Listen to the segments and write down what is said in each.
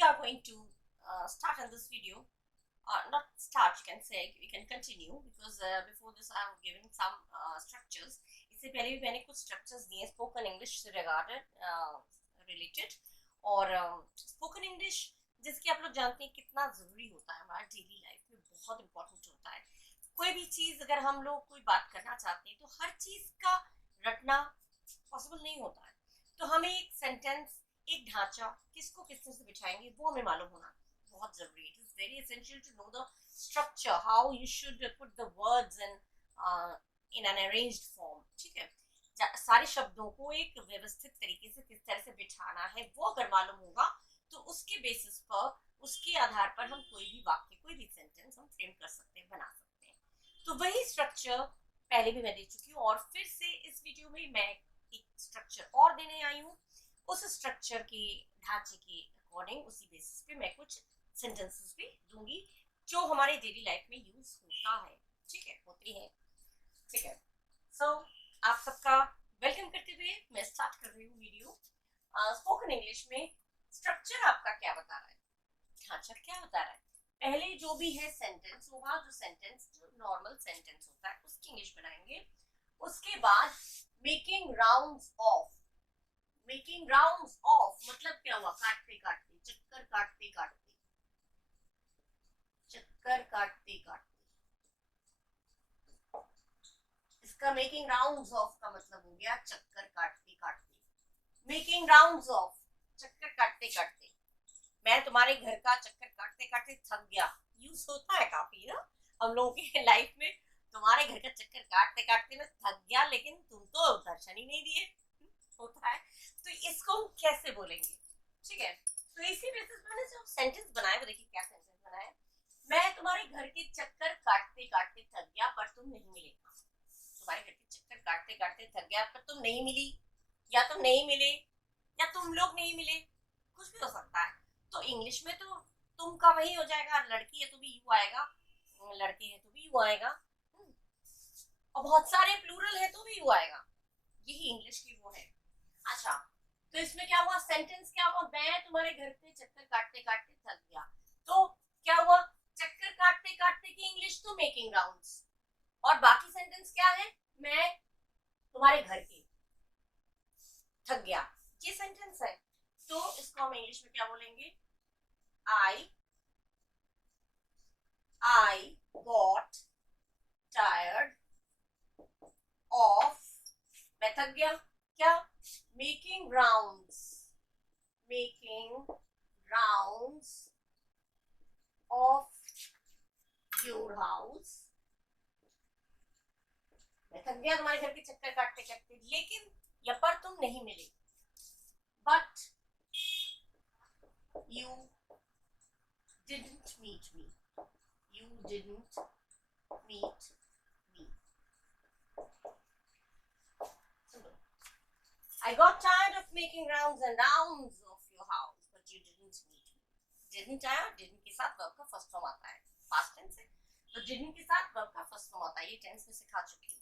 we are going to start on this video. Not start, you can say, we can continue because before this I have given some structures. इससे पहले भी मैंने कुछ structures दिए spoken English से related और spoken English जिसके आप लोग जानते हैं कितना ज़रूरी होता है हमारा डेली लाइफ में, बहुत इम्पोर्टेंट होता है। कोई भी चीज़ अगर हम लोग कोई बात करना चाहते हैं तो हर चीज़ का रटना पॉसिबल नहीं होता है, तो हमें एक सेंटेंस, एक ढांचा किसको किस तरह से बिठाएंगे वो हमें मालूम होना बहुत जरूरी है। It is very essential to know the structure, how you should put the words in an arranged form. ठीक है, सारे शब्दों को एक व्यवस्थित तरीके से किस तरह से बिठाना है वो अगर मालूम होगा तो उसके बेसिस पर, उसके आधार पर हम कोई भी वाक्य, कोई भी सेंटेंस हम फ्रेम कर सकते हैं, बना सकते हैं। तो वही स्ट्रक्चर पहले भी मैं दे चुकी हूँ और फिर से इस वीडियो में मैं एक स्ट्रक्चर और देने आई हूँ। उस स्ट्रक्चर के ढांचे के अकॉर्डिंग, उसी बेसिस पे मैं कुछ सेंटेंसेस भी दूंगी जो हमारे डेली लाइफ में यूज होता है। ठीक है, होती है। ठीक है, सो आप सबका वेलकम करते हुए मैं स्टार्ट कर रही हूँ वीडियो। स्पोकन इंग्लिश में स्ट्रक्चर आपका क्या बता रहा है, ढांचा क्या बता रहा है। पहले जो भी है सेंटेंस, वो वहां जो सेंटेंस, जो नॉर्मल सेंटेंस होता है उसकी इंग्लिश बनाएंगे। उसके बाद making rounds of, making rounds of मतलब क्या हुआ, काटते काटते, चक्कर काटते काटते, चक्कर काटते काटते। इसका मेकिंग राउंड्स ऑफ का मतलब हो गया चक्कर काटते काटते। मेकिंग राउंड्स ऑफ, चक्कर काटते काटते। मैं तुम्हारे घर का चक्कर काटते काटते थक गया, यूज होता है काफी ना हम लोगों की लाइफ में। तुम्हारे घर का चक्कर काटते काटते मैं थक गया लेकिन तुम तो दर्शन ही नहीं दिए, होता है। तो इसको हम कैसे बोलेंगे, ठीक है। तो इसी बेसिस पर मैंने जो सेंटेंस बनाया वो देखिए क्या सेंटेंस बनाया। मैं तुम्हारे घर के चक्कर काटते काटते थक गया पर तुम नहीं मिले। तुम्हारे घर के चक्कर काटते काटते थक गया पर तुम नहीं मिली, या तुम नहीं मिले, या तुम लोग नहीं मिले, कुछ भी हो सकता है। तो इंग्लिश में तो तुम का वही हो जाएगा, लड़की है तो भी यू आएगा, लड़के हैं तो भी यू आएगा, और बहुत सारे प्लूरल है तो भी यू आएगा। यही इंग्लिश की वो है। अच्छा, तो इसमें क्या हुआ, सेंटेंस क्या हुआ, मैं तुम्हारे घर पे चक्कर काटते काटते थक गया। तो क्या हुआ, चक्कर काटते काटते की इंग्लिश तो मेकिंग राउंड्स, और बाकी सेंटेंस क्या है, मैं तुम्हारे घर के थक गया, ये सेंटेंस है। तो इसको हम इंग्लिश में क्या बोलेंगे, I got tired of, मैं थक गया क्या, making rounds, making rounds of your house। मैं थक गया तुम्हारे घर के चक्कर काटते काटते, लेकिन यहाँ पर तुम नहीं मिले, but you didn't meet me, you didn't meet me। I got tired of making rounds and rounds of your house, but you didn't meet me। didn't आया, didn't के साथ verb का फर्स्ट फॉर्म आता है, past tense है, तो didn't के साथ verb का फर्स्ट फॉर्म आता है, ये टेंस में सिखा चुकी हूँ।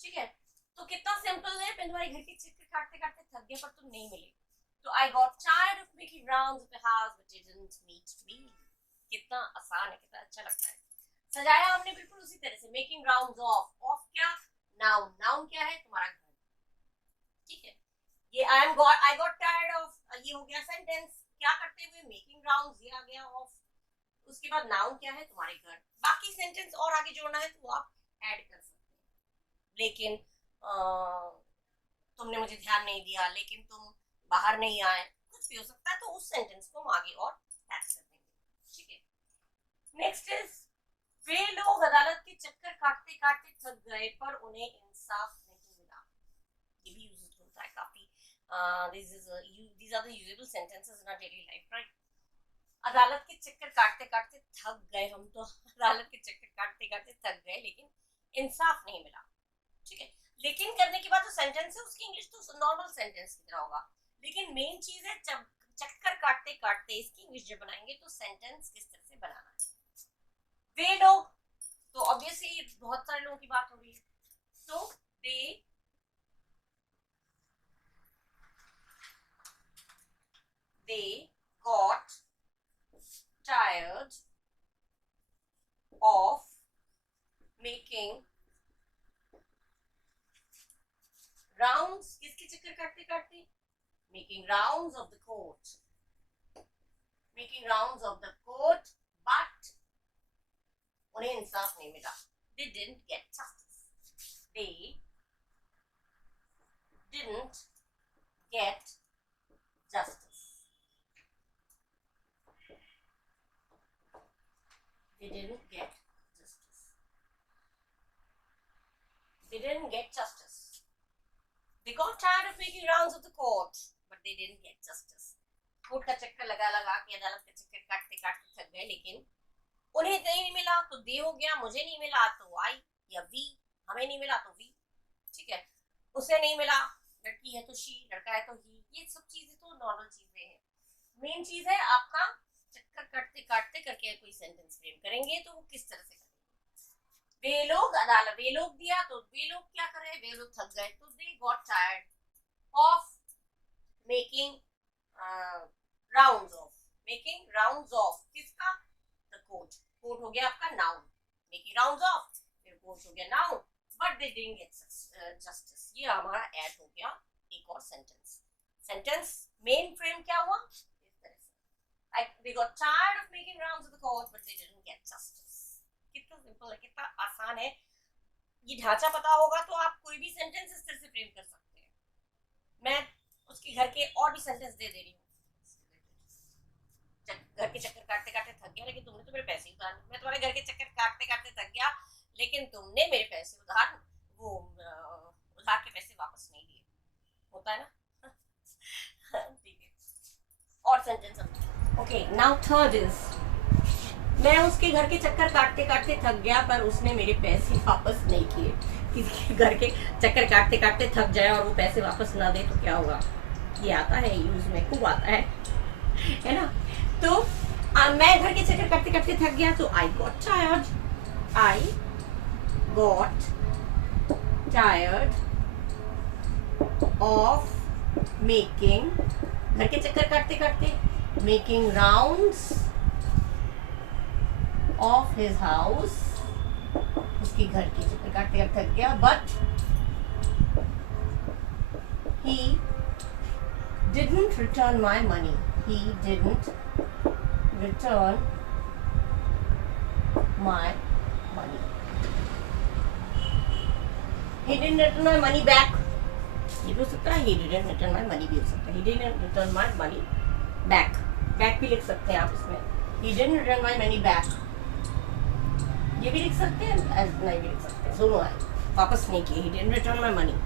ठीक है, तो कितना सिंपल है, मैं तुम्हारे घर के चक्कर काटते काटते थक गया पर तुम नहीं मिले। तो I got tired of making rounds of the house, but you didn't meet me। कितना आसान है, कितना अच्छा लगता है। सजाया हमने बिल्कुल उसी तरह से, मेकिंग राउंड्स ऑफ, ऑफ क्या, नाउन, नाउन क्या है, तुम्हारा घर। ठीक है, ये आई गॉट टायर्ड ऑफ, ये हो गया सेंटेंस, क्या करते हुए, मेकिंग राउंड्स, ये आ गया ऑफ। उसके बाद नाउन क्या है, तुम्हारे घर। बाकी सेंटेंस और आगे जोड़ना है तो वो आप ऐड कर सकते हैं, लेकिन तुमने मुझे ध्यान नहीं दिया, लेकिन तुम बाहर नहीं आए, कुछ भी हो सकता है, तो उस सेंटेंस को हम आगे और ऐड कर देंगे। ठीक है, नेक्स्ट इज, वे लोग अदालत के चक्कर काटते काटते थक गए पर उन्हें इंसाफ नहीं मिला। ये भी यूज होता है काफी। these are the usable sentences in our daily life, right? अदालत के चक्कर काटते काटते थक गए हम, तो अदालत के चक्कर काटते काटते थक गए लेकिन इंसाफ नहीं मिला। ठीक है, लेकिन करने के बाद जो सेंटेंस है उसकी इंग्लिश तो नॉर्मल सेंटेंस की तरह होगा, लेकिन मेन चीज है चक्कर काटते काटते इसकी इंग्लिश जब बनाएंगे तो सेंटेंस किस तरह से बनाना है। वे लोग, तो ऑब्वियसली बहुत सारे लोगों की बात हो रही है, तो they got tired of making rounds, किसके चक्कर काटते काटते, making rounds of the court, making rounds of the court, but उन्हें इंसाफ नहीं मिला. They didn't get justice. They didn't get justice. They didn't get justice. They didn't get justice. They got tired of making rounds of the court, but they didn't get justice. Court का चक्कर लगा लगा के, अदालत का चक्कर काटते काटते थक गए, लेकिन उन्हें नहीं मिला तो दे हो गया, मुझे नहीं मिला तो आई या वी, हमें नहीं मिला तो वी. ठीक है, उसे नहीं मिला, लड़की है तो शी, लड़का है तो ही. ये सब चीजें तो नॉर्मल चीजें हैं. मेन चीज है आपका चक्कर काटते काटते करके कोई सेंटेंस फ्रेम करेंगे तो वो किस तरह से करेंगे. वे लोग अदालत, वे लोग दिया तो वे लोग क्या कर रहे हैं, वे लोग थक गए तो they got tired of making rounds of, making rounds of किसका, द कोर्ट. कोर्ट हो गया आपका नाउन, मेकिंग राउंड्स ऑफ, फिर कोर्ट हो गया noun, but they didn't get justice. ये हमारा ऐड हो गया एक और सेंटेंस. सेंटेंस मेन फ्रेम क्या हुआ इस तरह से, like they got tired of making rounds of the court but they didn't get justice. कितना सिंपल है, कितना आसान है. ये ढांचा पता होगा तो आप कोई भी सेंटेंस इस तरह से फ्रेम कर सकते हैं. मैं उसके घर के और भी सेंटेंस दे रही हूँ. घर के चक्कर काटते काटते थक गया लेकिन तुमने तो मेरे पैसे उधार, मैं तुम्हारे घर के चक्कर काटते काटते थक गया लेकिन तुमने मेरे पैसे उधार, वो उधार के पैसे वापस नहीं दिए. होता है ना. ठीक है, और sentence. Okay, now third is, मैं उसके घर के चक्कर काटते काटते थक गया पर उसने मेरे पैसे वापस नहीं किए. किसी के घर के चक्कर काटते काटते थक जाए और वो पैसे वापस ना दे तो क्या होगा. ये आता है यूज में, खूब आता है ना. तो मैं घर के चक्कर काटते काटते थक गया तो I got tired, I got tired of making, घर के चक्कर काटते काटते, making rounds of his house, उसके घर के चक्कर काटते काटते थक गया, but he didn't return my money. He didn't return my money. He didn't return my money back. ये भी हो सकता है, he didn't return my money भी हो सकता है. He didn't return my money back. Back भी लिख सकते हैं आप इसमें. He didn't return my money back. ये भी लिख सकते हैं, नहीं भी लिख सकते हैं, दोनों है. वापस नहीं किए. He didn't return my money.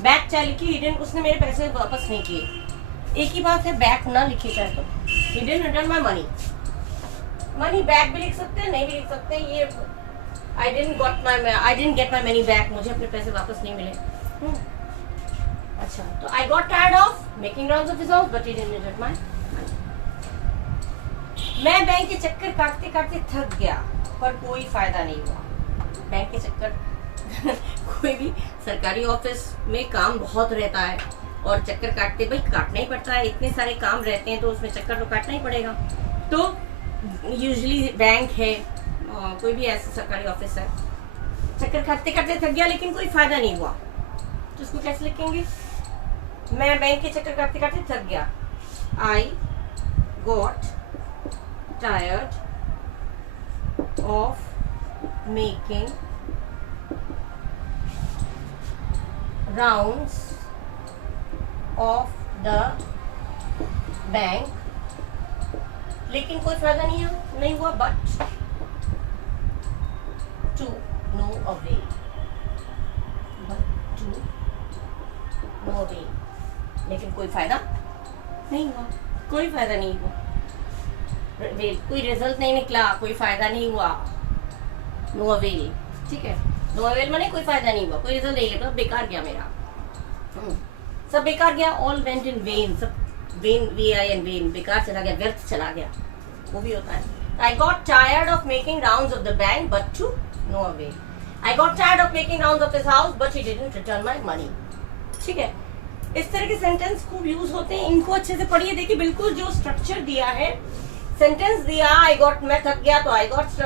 Back चाहे लिखिए, he didn't, उसने मेरे पैसे वापस नहीं किए. एक ही बात है, बैक ना लिखिए चाहे तो. He didn't return my money. Money back भी लिख सकते हैं, नहीं भी लिख सकते हैं. ये I didn't get my money back. मुझे अपने पैसे वापस नहीं मिले. अच्छा, तो I got tired of making rounds of his house, but he didn't return my money. मैं बैंक के चक्कर काटते काटते थक गया पर कोई फायदा नहीं हुआ. बैंक के चक्कर कोई भी सरकारी ऑफिस में काम बहुत रहता है और चक्कर काटते, भाई काटना ही पड़ता है, इतने सारे काम रहते हैं तो उसमें चक्कर तो काटना ही पड़ेगा. तो यूजुअली बैंक है, कोई भी ऐसा सरकारी ऑफिस है, चक्कर काटते काटते थक गया लेकिन कोई फायदा नहीं हुआ तो उसको कैसे लिखेंगे. मैं बैंक के चक्कर काटते काटते थक गया. I got tired of making rounds of the bank, लेकिन कोई फायदा नहीं हुआ. but to no avail, लेकिन कोई फायदा नहीं हुआ. कोई फायदा नहीं हुआ, कोई रिजल्ट नहीं निकला, कोई फायदा नहीं हुआ. No avail. ठीक है, नो अवेल माने कोई फायदा नहीं हुआ, कोई रिजल्ट नहीं निकला, बेकार गया मेरा. सब बेकार गया. ऑल वेंट इन वेन, सब वेन, VIN, वेन, बेकार चला गया, व्यर्थ चला गया, वो भी होता है. I got tired of making rounds of the bank but to no avail. I got tired of making rounds of his house but he didn't return my money. ठीक है, इस तरह के सेंटेंस खूब यूज होते हैं. इनको अच्छे से पढ़िए. देखिए बिल्कुल जो स्ट्रक्चर दिया है सेंटेंस दिया आई गॉट, मैं थक गया तो I got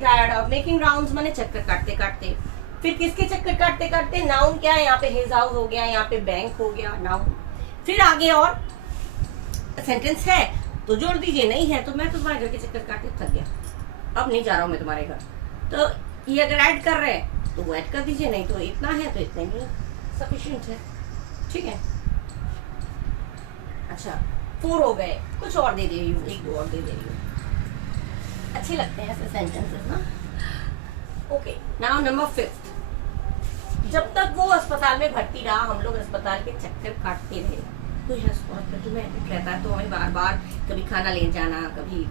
tired of making rounds, मैंने चक्कर काटते काटते। फिर किसके चक्कर काटते काटते, नाउन क्या है यहाँ पे, हिज हाउस हो गया, यहाँ पे बैंक हो गया नाउन। फिर आगे और सेंटेंस है तो जोड़ दीजिए, नहीं है तो मैं तो तुम्हारे घर के चक्कर काटते थक गया, अब नहीं जा रहा हूँ मैं तुम्हारे घर। तो ये अगर ऐड कर रहे हैं तो वो ऐड कर दीजिए, नहीं तो इतना है तो इतना ही सफिशिएंट है। ठीक है, अच्छा 4 हो गए, कुछ और दे रही हूँ, एक दो और दे रही हूँ, अच्छे लगते हैं ऐसे सेंटेंसेस ना। ओके, नाउ नंबर 5, जब तक वो अस्पताल में भर्ती रहा हम लोग अस्पताल के चक्कर काटते रहे। कोई हॉस्पिटल में एडमिट रहता है तो हमें बार बार कभी खाना ले जाना, कभी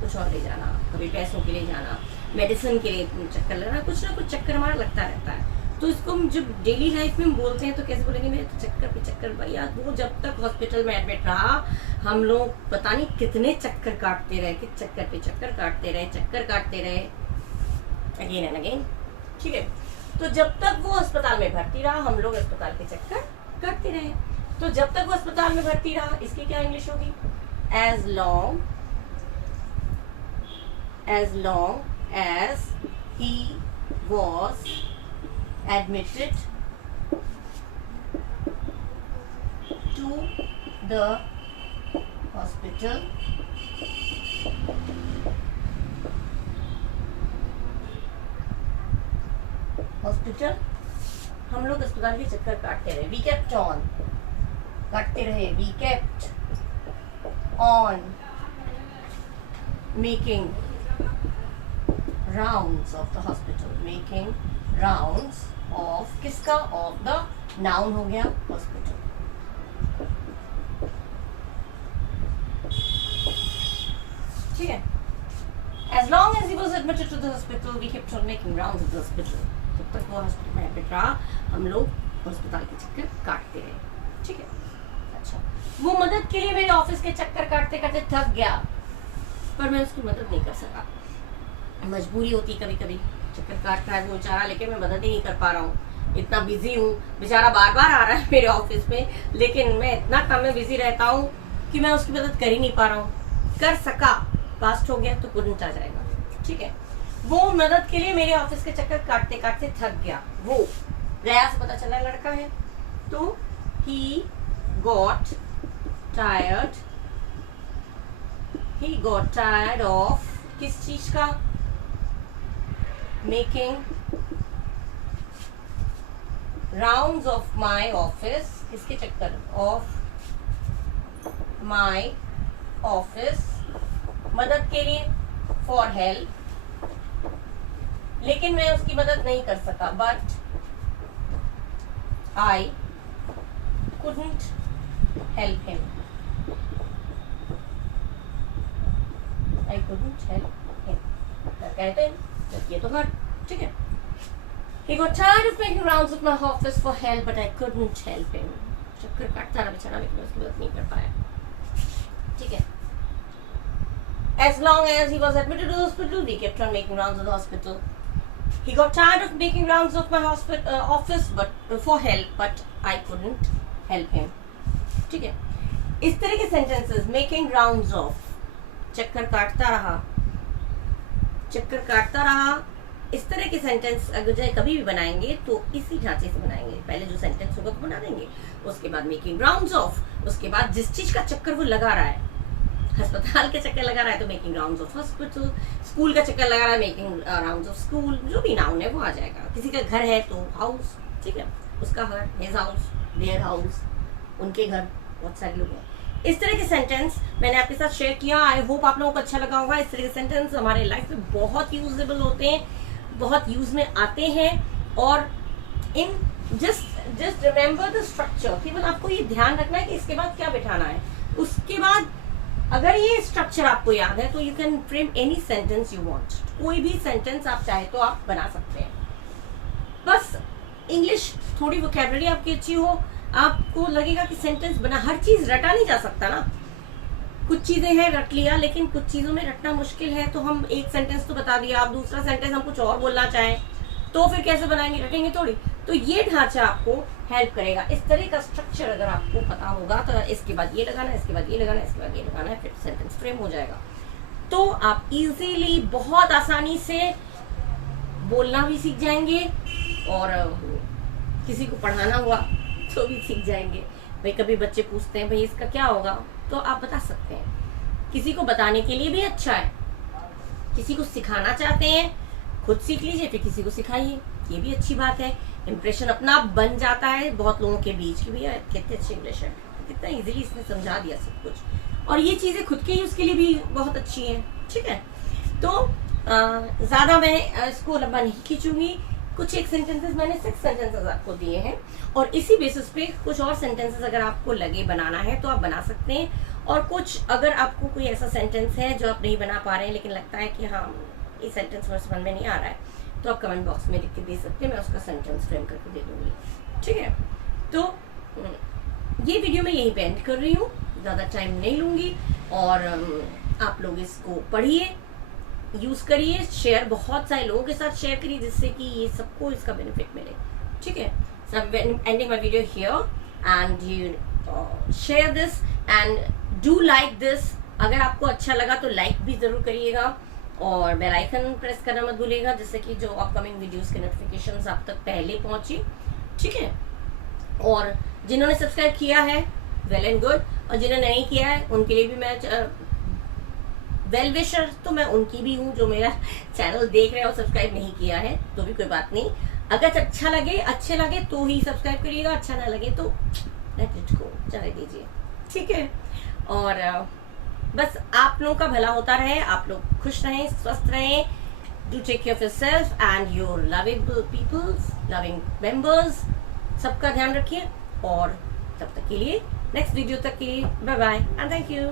कुछ और ले जाना, कभी पैसों के लिए जाना, मेडिसिन के लिए चक्कर लगाना, कुछ ना कुछ चक्कर हमारा लगता रहता है। तो इसको हम जब डेली लाइफ में हम बोलते हैं तो कैसे बोलेंगे, मेरे तो चक्कर पे चक्कर। भैया वो जब तक हॉस्पिटल में एडमिट रहा हम लोग पता नहीं कितने चक्कर काटते रहे, कि चक्कर पे चक्कर काटते रहे, चक्कर काटते रहे अगेन एंड अगेन। ठीक है, तो जब तक वो अस्पताल में भर्ती रहा हम लोग अस्पताल के चक्कर काटते रहे। तो जब तक वो अस्पताल में भर्ती रहा, इसकी क्या इंग्लिश होगी, as long as he was admitted to the hospital, हम लोग अस्पताल के चक्कर काटते रहे, we kept on, काटते रहे, we kept on making rounds of the hospital, making rounds of किसका, of the noun हो गया hospital। ठीक है, as long as he was admitted to the hospital we kept on making rounds of the hospital, जब तक वो hospital में admit रहा हम लोग अस्पताल के चक्कर काटते रहे। ठीक है, अच्छा वो मदद के लिए मेरे ऑफिस के चक्कर काटते काटते थक गया पर मैं उसकी मदद नहीं कर सका, मजबूरी होती कभी कभी, चक्कर काट रहा है वो बेचारा लेकिन मैं मदद ही नहीं कर पा रहा हूँ, इतना बिजी हूँ, बेचारा बार बार आ रहा है मेरे ऑफिस में लेकिन मैं इतना काम में बिजी रहता हूँ कि मैं उसकी मदद कर ही नहीं पा रहा हूँ। कर सका पास्ट हो गया तो couldn't आ जाएगा। ठीक है, वो मदद के लिए मेरे ऑफिस के चक्कर काटते काटते थक गया, वो गया से पता चला लड़का है, तो he got tired of किस चीज का, making rounds of my office, किसके चक्कर, of my office, मदद के लिए, for help, लेकिन मैं उसकी मदद नहीं कर सका, but I couldn't help him, I couldn't help him, कहते हैं ये तो हर। ठीक है, he got tired of making rounds of my office for help but I couldn't help him, चक्कर काटता रहा बेचारा लेकिन मैं उसकी मदद नहीं कर पाया। ठीक है, as long as he was admitted to the hospital we kept on making rounds of the hospital, he got tired of making rounds of my office but for help but I couldn't help him। ठीक है, इस तरह के sentences making rounds of, चक्कर काटता रहा, इस तरह के सेंटेंस अगर कभी भी बनाएंगे तो इसी ढांचे से बनाएंगे, पहले जो सेंटेंस होगा वो बना देंगे, उसके बाद मेकिंग राउंड्स ऑफ, उसके बाद जिस चीज का चक्कर वो लगा रहा है, अस्पताल के चक्कर लगा रहा है तो making rounds of hospital, school का चक्कर लगा रहा है मेकिंग राउंड्स ऑफ स्कूल, जो भी नाउन है वो आ जाएगा। किसी का घर है तो हाउस, ठीक है, उसका घर, हिज हाउस, देयर हाउस, उनके घर, बहुत सारे लोग हैं। इस तरह के सेंटेंस मैंने आपके साथ शेयर किया, आई होप आप लोगों को अच्छा लगा होगा। इस तरह के सेंटेंस हमारे लाइफ में बहुत यूजेबल होते हैं, बहुत यूज में आते हैं, और in just remember the structure, केवल आपको ये ध्यान रखना है कि इसके बाद क्या बिठाना है। उसके बाद अगर ये स्ट्रक्चर आपको याद है तो you can frame any sentence you want, कोई भी सेंटेंस आप चाहे तो आप बना सकते हैं। बस इंग्लिश थोड़ी वोकैबुलरी आपकी अच्छी हो, आपको लगेगा कि सेंटेंस बना, हर चीज रटा नहीं जा सकता ना, कुछ चीजें हैं रट लिया, लेकिन कुछ चीजों में रटना मुश्किल है, तो हम एक सेंटेंस तो बता दिया, आप दूसरा सेंटेंस हम कुछ और बोलना चाहें तो फिर कैसे बनाएंगे, रटेंगे थोड़ी। तो ये ढांचा आपको हेल्प करेगा। इस तरह का स्ट्रक्चर अगर आपको पता होगा तो इसके बाद ये लगाना है, इसके बाद ये लगाना है, इसके बाद ये लगाना है, फिर सेंटेंस फ्रेम हो जाएगा। तो आप इजीली बहुत आसानी से बोलना भी सीख जाएंगे और किसी को पढ़ाना हुआ तो भी सीख जाएंगे। भाई कभी बच्चे पूछते हैं भाई इसका क्या होगा, तो आप बता सकते हैं। किसी को बताने के लिए भी अच्छा है। किसी को सिखाना चाहते हैं, खुद सीख लीजिए फिर किसी को सिखाइए, ये भी अच्छी बात है। इंप्रेशन अपना बन जाता है बहुत लोगों के बीच की, भैया कितनी अच्छी इंग्लिश है, कितना इजीली इसने समझा दिया सब कुछ। और ये चीजें खुद के यूज के लिए भी बहुत अच्छी है। ठीक है, तो ज्यादा मैं इसको लंबा नहीं खींचूंगी। कुछ एक सेंटेंसेस मैंने 6 सेंटेंसेस आपको दिए हैं और इसी बेसिस पे कुछ और सेंटेंसेस अगर आपको लगे बनाना है तो आप बना सकते हैं। और कुछ अगर आपको कोई ऐसा सेंटेंस है जो आप नहीं बना पा रहे हैं लेकिन लगता है कि हाँ ये सेंटेंस मेरे समझ में नहीं आ रहा है, तो आप कमेंट बॉक्स में लिख के दे सकते हैं, मैं उसका सेंटेंस फ्रेम करके दे दूंगी। ठीक है, तो ये वीडियो मैं यहीं पे एंड कर रही हूँ, ज़्यादा टाइम नहीं लूँगी। और आप लोग इसको पढ़िए, यूज करिए, शेयर बहुत सारे लोगों के साथ शेयर करिए जिससे कि ये सबको इसका बेनिफिट मिले। ठीक है, so I'm ending my video here and you share this and do like this। अगर आपको अच्छा लगा तो लाइक भी जरूर करिएगा और बेल आइकन प्रेस करना मत भूलिएगा जिससे कि जो अपकमिंग वीडियोस के नोटिफिकेशंस आप तक पहले पहुंचे। ठीक है, और जिन्होंने सब्सक्राइब किया है वेल एंड गुड, और जिन्होंने नहीं किया है उनके लिए भी मैं वेल विशर तो मैं उनकी भी हूँ जो मेरा चैनल देख रहे हैं और सब्सक्राइब नहीं किया है, तो भी कोई बात नहीं। अगर अच्छा लगे, अच्छे लगे तो ही सब्सक्राइब करिएगा, अच्छा ना लगे तो लेट इट गो, जाने दीजिए। ठीक है, और बस आप लोगों का भला होता रहे, आप लोग खुश रहें, स्वस्थ रहें। Do take care of yourself and your lovable peoples, loving members, सबका ध्यान रखिए। और तब तक के लिए, नेक्स्ट वीडियो तक के लिए bye bye and thank you.